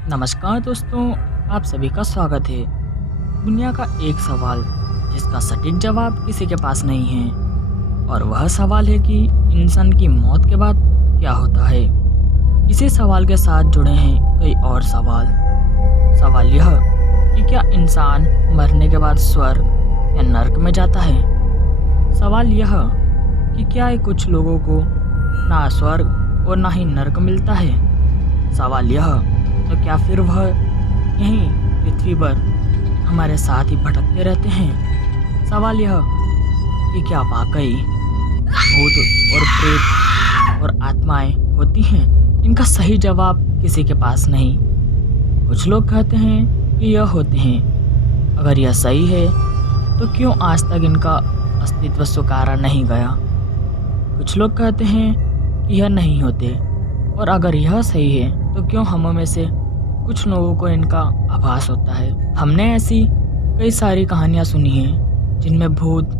नमस्कार दोस्तों, आप सभी का स्वागत है। दुनिया का एक सवाल जिसका सटीक जवाब किसी के पास नहीं है, और वह सवाल है कि इंसान की मौत के बाद क्या होता है। इसी सवाल के साथ जुड़े हैं कई और सवाल। सवाल यह कि क्या इंसान मरने के बाद स्वर्ग या नर्क में जाता है। सवाल यह कि क्या कुछ लोगों को ना स्वर्ग और ना ही नर्क मिलता है। सवाल यह, तो क्या फिर वह यहीं पृथ्वी पर हमारे साथ ही भटकते रहते हैं। सवाल यह कि क्या वाकई भूत और प्रेत और आत्माएं होती हैं। इनका सही जवाब किसी के पास नहीं। कुछ लोग कहते हैं कि यह होते हैं। अगर यह सही है तो क्यों आज तक इनका अस्तित्व स्वीकारा नहीं गया। कुछ लोग कहते हैं कि यह नहीं होते, और अगर यह सही है तो क्यों हम में से कुछ लोगों को इनका आभास होता है। हमने ऐसी कई सारी कहानियाँ सुनी हैं जिनमें भूत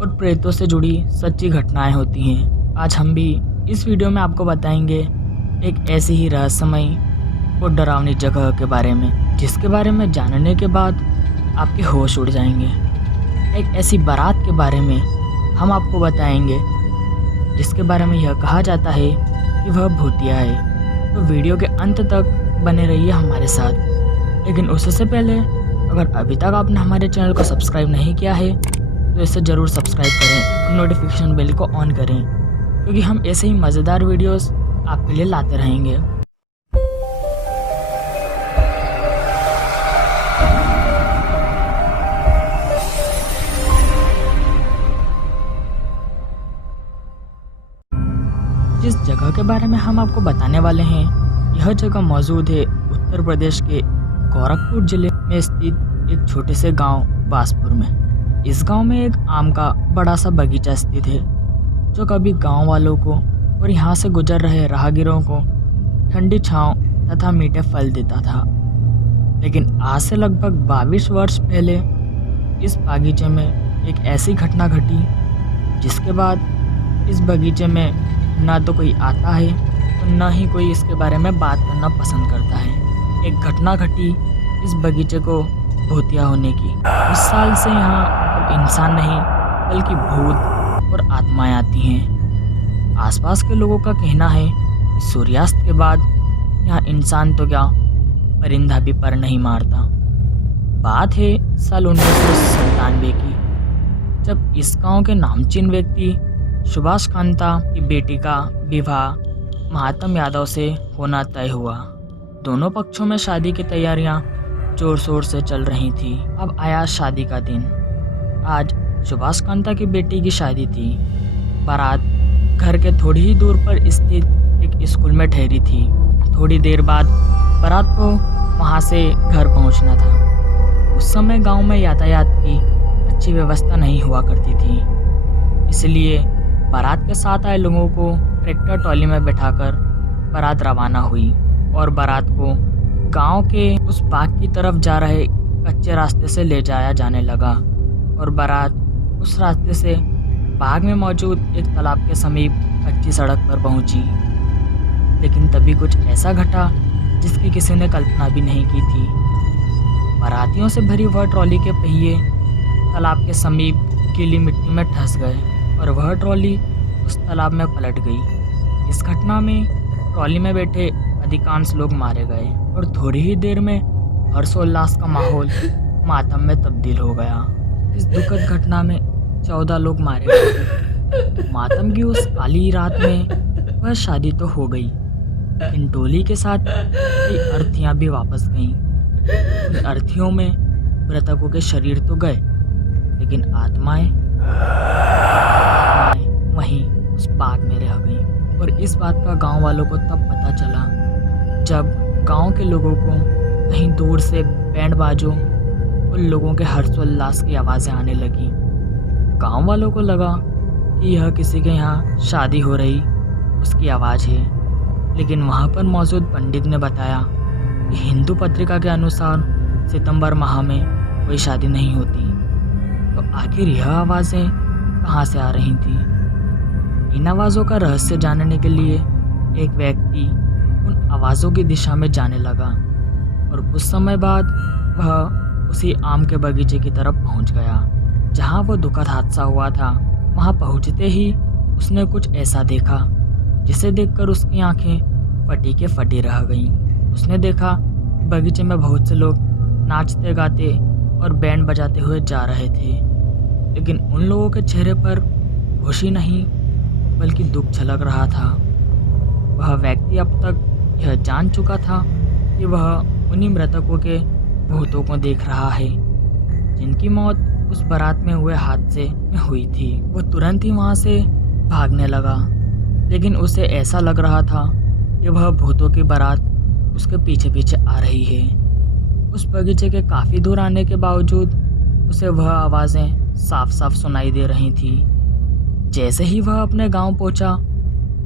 और प्रेतों से जुड़ी सच्ची घटनाएं होती हैं। आज हम भी इस वीडियो में आपको बताएंगे एक ऐसी ही रहस्यमयी और डरावनी जगह के बारे में, जिसके बारे में जानने के बाद आपके होश उड़ जाएंगे। एक ऐसी बारात के बारे में हम आपको बताएंगे जिसके बारे में यह कहा जाता है कि वह भूतिया है। तो वीडियो के अंत तक बने रहिए हमारे साथ। लेकिन उससे पहले अगर अभी तक आपने हमारे चैनल को सब्सक्राइब नहीं किया है तो इसे ज़रूर सब्सक्राइब करें और नोटिफिकेशन बेल को ऑन करें, क्योंकि हम ऐसे ही मज़ेदार वीडियोस आपके लिए लाते रहेंगे। जिस जगह के बारे में हम आपको बताने वाले हैं, यह जगह मौजूद है उत्तर प्रदेश के गोरखपुर जिले में स्थित एक छोटे से गांव बासपुर में। इस गांव में एक आम का बड़ा सा बगीचा स्थित है, जो कभी गांव वालों को और यहां से गुजर रहे राहगीरों को ठंडी छांव तथा मीठे फल देता था। लेकिन आज से लगभग 22 वर्ष पहले इस बागीचे में एक ऐसी घटना घटी जिसके बाद इस बगीचे में ना तो कोई आता है और न ही कोई इसके बारे में बात करना पसंद करता है। एक घटना घटी इस बगीचे को भूतिया होने की। उस साल से यहाँ अब इंसान नहीं बल्कि भूत और आत्माएं आती हैं। आसपास के लोगों का कहना है कि सूर्यास्त के बाद यहाँ इंसान तो क्या परिंदा भी पर नहीं मारता। बात है साल 1997 की, जब इस गांव के नामचीन व्यक्ति सुभाष कांता की बेटी का विवाह महात्म यादव से होना तय हुआ। दोनों पक्षों में शादी की तैयारियां जोर शोर से चल रही थी। अब आया शादी का दिन। आज सुभाष कांता की बेटी की शादी थी। बारात घर के थोड़ी ही दूर पर स्थित एक स्कूल में ठहरी थी। थोड़ी देर बाद बारात को वहां से घर पहुंचना था। उस समय गांव में यातायात की अच्छी व्यवस्था नहीं हुआ करती थी, इसलिए बारात के साथ आए लोगों को ट्रैक्टर ट्रॉली में बैठाकर बारात रवाना हुई और बारात को गांव के उस बाग की तरफ जा रहे कच्चे रास्ते से ले जाया जाने लगा। और बारात उस रास्ते से बाग में मौजूद एक तालाब के समीप कच्ची सड़क पर पहुंची। लेकिन तभी कुछ ऐसा घटा जिसकी किसी ने कल्पना भी नहीं की थी। बारातियों से भरी वह ट्रॉली के पहिए तालाब के समीप गीली मिट्टी में धंस गए और वह ट्रॉली उस तालाब में पलट गई। इस घटना में ट्रॉली में बैठे अधिकांश लोग मारे गए और थोड़ी ही देर में हर्षोल्लास का माहौल मातम में तब्दील हो गया। इस दुखद घटना में 14 लोग मारे गए। मातम की उस काली रात में वह शादी तो हो गई, लेकिन डोली के साथ कई अर्थियां भी वापस गईं। उन अर्थियों में मृतकों के शरीर तो गए, लेकिन आत्माएं वहीं उस बाग में रह गई। और इस बात का गांव वालों को तब पता चला जब गांव के लोगों को कहीं दूर से बैंड बाजों और लोगों के हर्षोल्लास की आवाज़ें आने लगी। गांव वालों को लगा कि यह किसी के यहाँ शादी हो रही उसकी आवाज़ है। लेकिन वहाँ पर मौजूद पंडित ने बताया कि हिंदू पत्रिका के अनुसार सितंबर माह में कोई शादी नहीं होती। तो आखिर यह आवाज़ें कहाँ से आ रही थी। इन आवाज़ों का रहस्य जानने के लिए एक व्यक्ति उन आवाज़ों की दिशा में जाने लगा। और कुछ समय बाद वह उसी आम के बगीचे की तरफ पहुंच गया जहां वो दुखद हादसा हुआ था। वहां पहुंचते ही उसने कुछ ऐसा देखा जिसे देखकर उसकी आंखें फटी के फटी रह गईं। उसने देखा कि बगीचे में बहुत से लोग नाचते गाते और बैंड बजाते हुए जा रहे थे, लेकिन उन लोगों के चेहरे पर खुशी नहीं बल्कि दुख झलक रहा था। वह व्यक्ति अब तक यह जान चुका था कि वह उन्हीं मृतकों के भूतों को देख रहा है जिनकी मौत उस बारात में हुए हादसे में हुई थी। वो तुरंत ही वहां से भागने लगा, लेकिन उसे ऐसा लग रहा था कि वह भूतों की बारात उसके पीछे पीछे आ रही है। उस बगीचे के काफ़ी दूर आने के बावजूद उसे वह आवाज़ें साफ साफ सुनाई दे रही थी। जैसे ही वह अपने गांव पहुंचा,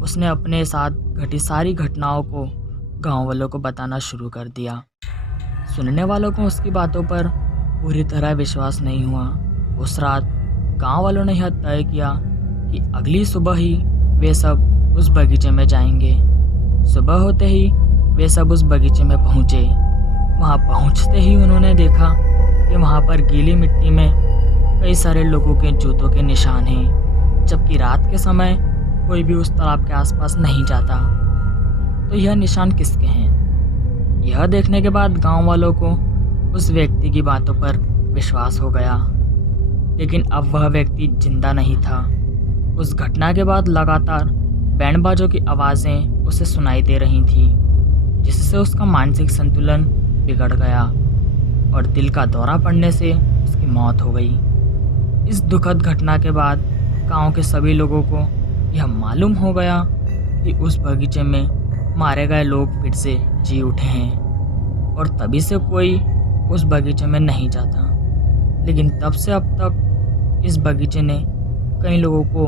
उसने अपने साथ घटी सारी घटनाओं को गांव वालों को बताना शुरू कर दिया। सुनने वालों को उसकी बातों पर पूरी तरह विश्वास नहीं हुआ। उस रात गांव वालों ने यह तय किया कि अगली सुबह ही वे सब उस बगीचे में जाएंगे। सुबह होते ही वे सब उस बगीचे में पहुंचे। वहां पहुंचते ही उन्होंने देखा कि वहां पर गीली मिट्टी में कई सारे लोगों के जूतों के निशान हैं, जबकि रात के समय कोई भी उस तालाब के आसपास नहीं जाता। तो यह निशान किसके हैं? यह देखने के बाद गांव वालों को उस व्यक्ति की बातों पर विश्वास हो गया, लेकिन अब वह व्यक्ति जिंदा नहीं था। उस घटना के बाद लगातार बैंड बाजों की आवाज़ें उसे सुनाई दे रही थी, जिससे उसका मानसिक संतुलन बिगड़ गया और दिल का दौरा पड़ने से उसकी मौत हो गई। इस दुखद घटना के बाद गांव के सभी लोगों को यह मालूम हो गया कि उस बगीचे में मारे गए लोग फिर से जी उठे हैं और तभी से कोई उस बगीचे में नहीं जाता। लेकिन तब से अब तक इस बगीचे ने कई लोगों को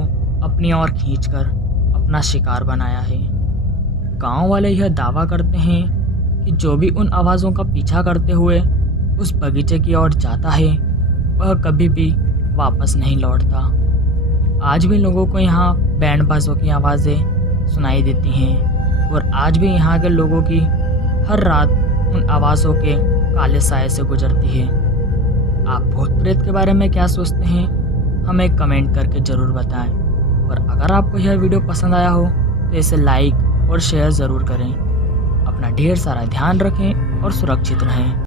अपनी ओर खींचकर अपना शिकार बनाया है। गांव वाले यह दावा करते हैं कि जो भी उन आवाज़ों का पीछा करते हुए उस बगीचे की ओर जाता है वह कभी भी वापस नहीं लौटता। आज भी लोगों को यहाँ बैंड बाजों की आवाज़ें सुनाई देती हैं और आज भी यहाँ के लोगों की हर रात उन आवाज़ों के काले साए से गुजरती है। आप भूत प्रेत के बारे में क्या सोचते हैं, हमें कमेंट करके ज़रूर बताएं। और अगर आपको यह वीडियो पसंद आया हो तो इसे लाइक और शेयर ज़रूर करें। अपना ढेर सारा ध्यान रखें और सुरक्षित रहें।